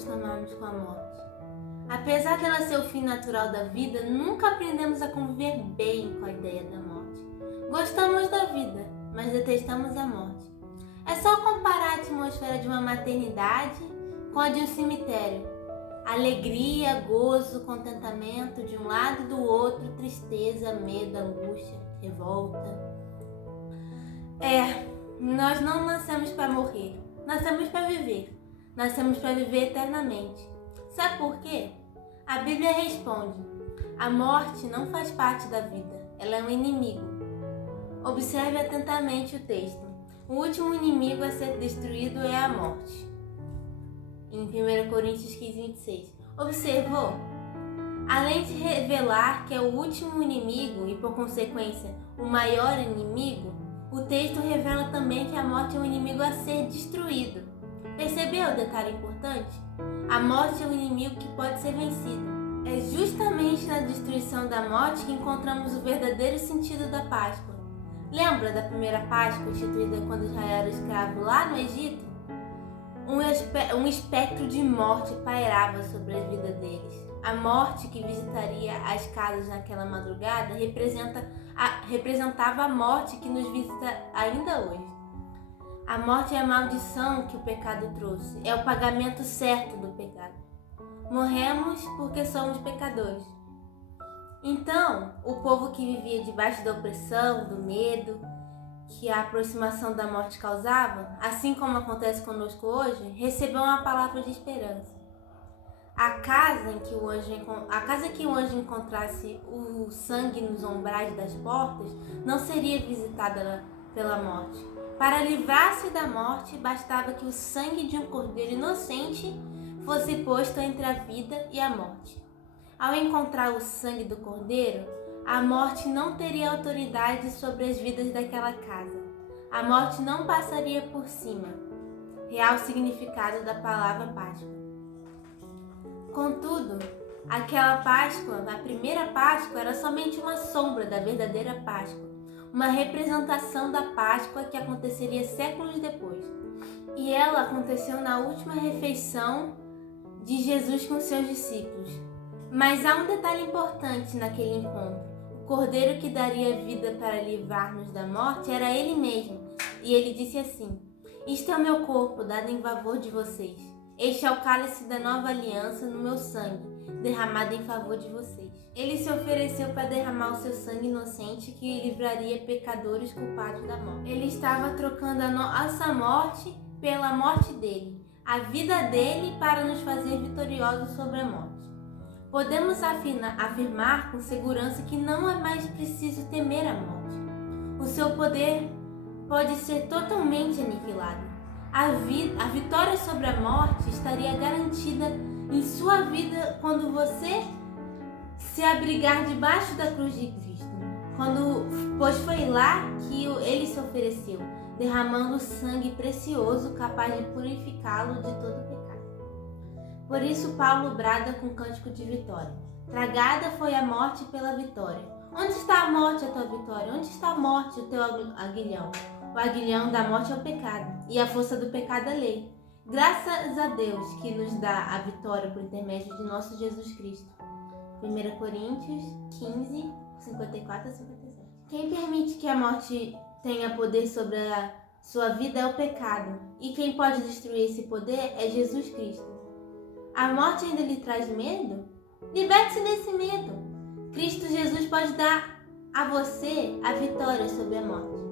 acostumarmos com a morte. Apesar dela ser o fim natural da vida, nunca aprendemos a conviver bem com a ideia da morte. Gostamos da vida, mas detestamos a morte. É só comparar a atmosfera de uma maternidade com a de um cemitério. Alegria, gozo, contentamento de um lado e do outro, tristeza, medo, angústia, revolta. Nós não nascemos para morrer, nascemos para viver. Nascemos para viver eternamente. Sabe por quê? A Bíblia responde: a morte não faz parte da vida, ela é um inimigo. Observe atentamente o texto. O último inimigo a ser destruído é a morte. Em 1 Coríntios 15:26. Observou? Além de revelar que é o último inimigo e, por consequência, o maior inimigo, o texto revela também que a morte é um inimigo a ser destruído. Percebeu o detalhe importante? A morte é um inimigo que pode ser vencido. É justamente na destruição da morte que encontramos o verdadeiro sentido da Páscoa. Lembra da primeira Páscoa instituída quando Israel era escravo lá no Egito? Um espectro de morte pairava sobre a vida deles. A morte que visitaria as casas naquela madrugada representava a morte que nos visita ainda hoje. A morte é a maldição que o pecado trouxe, é o pagamento certo do pecado. Morremos porque somos pecadores. Então, o povo que vivia debaixo da opressão, do medo que a aproximação da morte causava, assim como acontece conosco hoje, recebeu uma palavra de esperança. A casa que o anjo encontrasse o sangue nos umbrais das portas não seria visitada pela morte. Para livrar-se da morte, bastava que o sangue de um cordeiro inocente fosse posto entre a vida e a morte. Ao encontrar o sangue do cordeiro, a morte não teria autoridade sobre as vidas daquela casa. A morte não passaria por cima. Real significado da palavra Páscoa. Contudo, aquela Páscoa, a primeira Páscoa, era somente uma sombra da verdadeira Páscoa, uma representação da Páscoa que aconteceria séculos depois. E ela aconteceu na última refeição de Jesus com seus discípulos. Mas há um detalhe importante naquele encontro. O cordeiro que daria vida para livrar-nos da morte era ele mesmo. E ele disse assim: "Isto é o meu corpo, dado em favor de vocês. Este é o cálice da nova aliança no meu sangue, derramado em favor de vocês." Ele se ofereceu para derramar o seu sangue inocente que livraria pecadores culpados da morte. Ele estava trocando a nossa morte pela morte dele, a vida dele para nos fazer vitoriosos sobre a morte. Podemos afirmar com segurança que não é mais preciso temer a morte. O seu poder pode ser totalmente aniquilado. A vitória sobre a morte estaria garantida em sua vida quando você se abrigar debaixo da cruz de Cristo. Pois foi lá que ele se ofereceu, derramando sangue precioso capaz de purificá-lo de todo pecado. Por isso Paulo brada com cântico de vitória: "Tragada foi a morte pela vitória." Onde está a morte, a tua vitória? Onde está a morte, o teu aguilhão? O aguilhão da morte é o pecado, e a força do pecado é a lei. Graças a Deus que nos dá a vitória por intermédio de nosso Jesus Cristo. 1 Coríntios 15, 54 a 57. Quem permite que a morte tenha poder sobre a sua vida é o pecado, e quem pode destruir esse poder é Jesus Cristo. A morte ainda lhe traz medo? Liberte-se desse medo. Cristo Jesus pode dar a você a vitória sobre a morte.